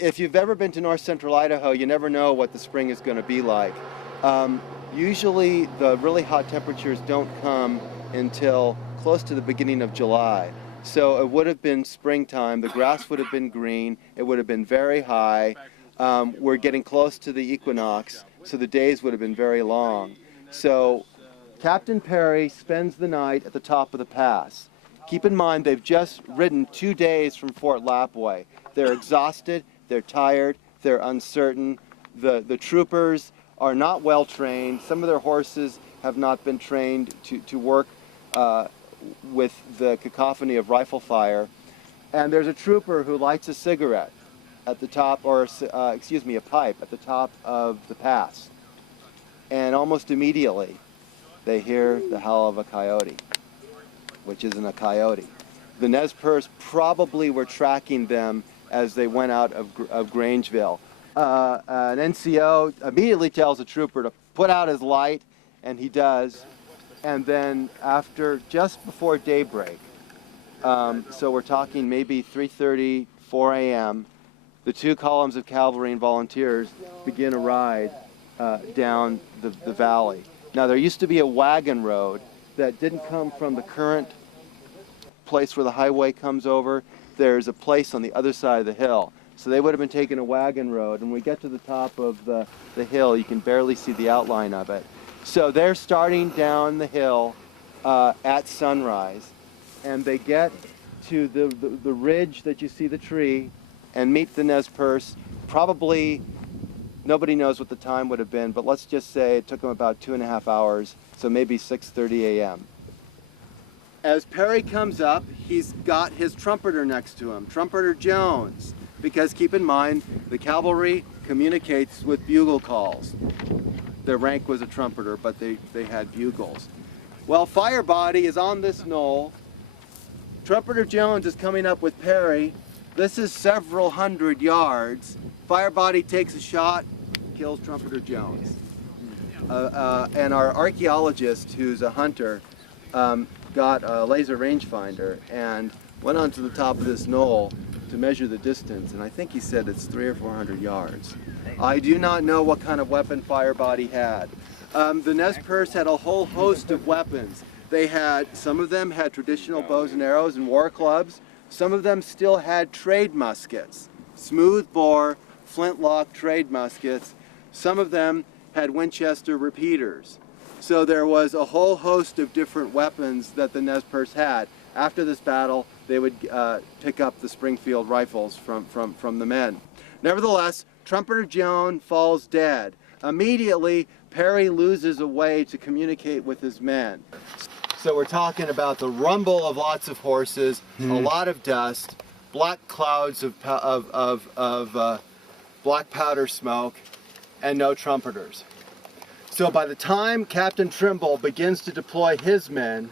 if you've ever been to north central Idaho, you never know what the spring is going to be like. Usually the really hot temperatures don't come until close to the beginning of July. So it would have been springtime, the grass would have been green, it would have been very high. We're getting close to the equinox, so the days would have been very long. So Captain Perry spends the night at the top of the pass. Keep in mind they've just ridden 2 days from Fort Lapwai. They're exhausted, they're tired, they're uncertain. The troopers are not well trained. Some of their horses have not been trained to work with the cacophony of rifle fire. And there's a trooper who lights a cigarette at the top, or excuse me, a pipe at the top of the pass. And almost immediately they hear the howl of a coyote, which isn't a coyote. The Nez Perce probably were tracking them as they went out of Grangeville. An NCO immediately tells the trooper to put out his light, and he does. And then after, just before daybreak, so we're talking maybe 3:30, 4 a.m., the two columns of cavalry and volunteers begin a ride down the valley. Now there used to be a wagon road that didn't come from the current place where the highway comes over. There's a place on the other side of the hill. So they would have been taking a wagon road. And when we get to the top of the hill, you can barely see the outline of it. So they're starting down the hill at sunrise. And they get to the ridge that you see the tree and meet the Nez Perce. Probably, nobody knows what the time would have been, but let's just say it took them about 2.5 hours, so maybe 6:30 a.m. As Perry comes up, he's got his trumpeter next to him, Trumpeter Jones, because keep in mind, the cavalry communicates with bugle calls. Their rank was a trumpeter, but they had bugles. Well, Firebody is on this knoll. Trumpeter Jones is coming up with Perry. This is several hundred yards. Firebody takes a shot, kills Trumpeter Jones. And our archaeologist, who's a hunter, got a laser rangefinder and went onto the top of this knoll to measure the distance, and I think he said it's 300 or 400 yards. I do not know what kind of weapon Firebody had. The Nez Perce had a whole host of weapons. They had, some of them had traditional bows and arrows and war clubs. Some of them still had trade muskets, smooth bore, flintlock trade muskets. Some of them had Winchester repeaters. So there was a whole host of different weapons that the Nez Perce had. After this battle, they would pick up the Springfield rifles from the men. Nevertheless, Trumpeter Jones falls dead. Immediately, Perry loses a way to communicate with his men. So we're talking about the rumble of lots of horses, a lot of dust, black clouds of black powder smoke, and no trumpeters. So by the time Captain Trimble begins to deploy his men,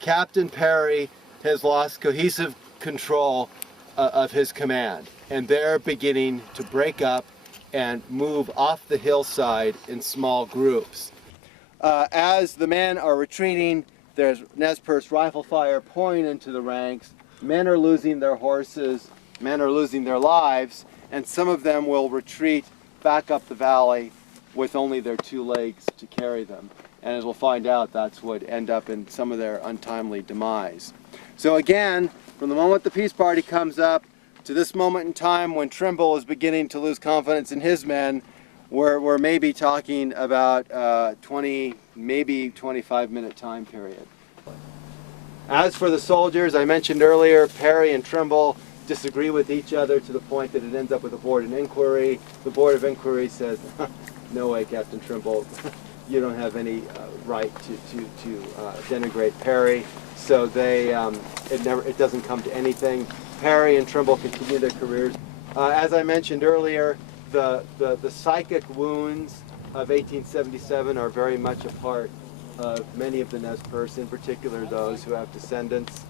Captain Perry has lost cohesive control of his command, and they're beginning to break up and move off the hillside in small groups. As the men are retreating, there's Nez Perce rifle fire pouring into the ranks. Men are losing their horses, men are losing their lives, and some of them will retreat back up the valley with only their 2 legs to carry them. And as we'll find out, that's what end up in some of their untimely demise. So again, from the moment the peace party comes up to this moment in time when Trimble is beginning to lose confidence in his men, we're maybe talking about 20, maybe 25-minute time period. As for the soldiers, I mentioned earlier, Perry and Trimble disagree with each other to the point that it ends up with a board of inquiry. The board of inquiry says, no way, Captain Trimble, you don't have any right to denigrate Perry. So they, it doesn't come to anything. Perry and Trimble continue their careers. As I mentioned earlier, the psychic wounds of 1877 are very much a part of many of the Nez Perce, in particular those who have descendants.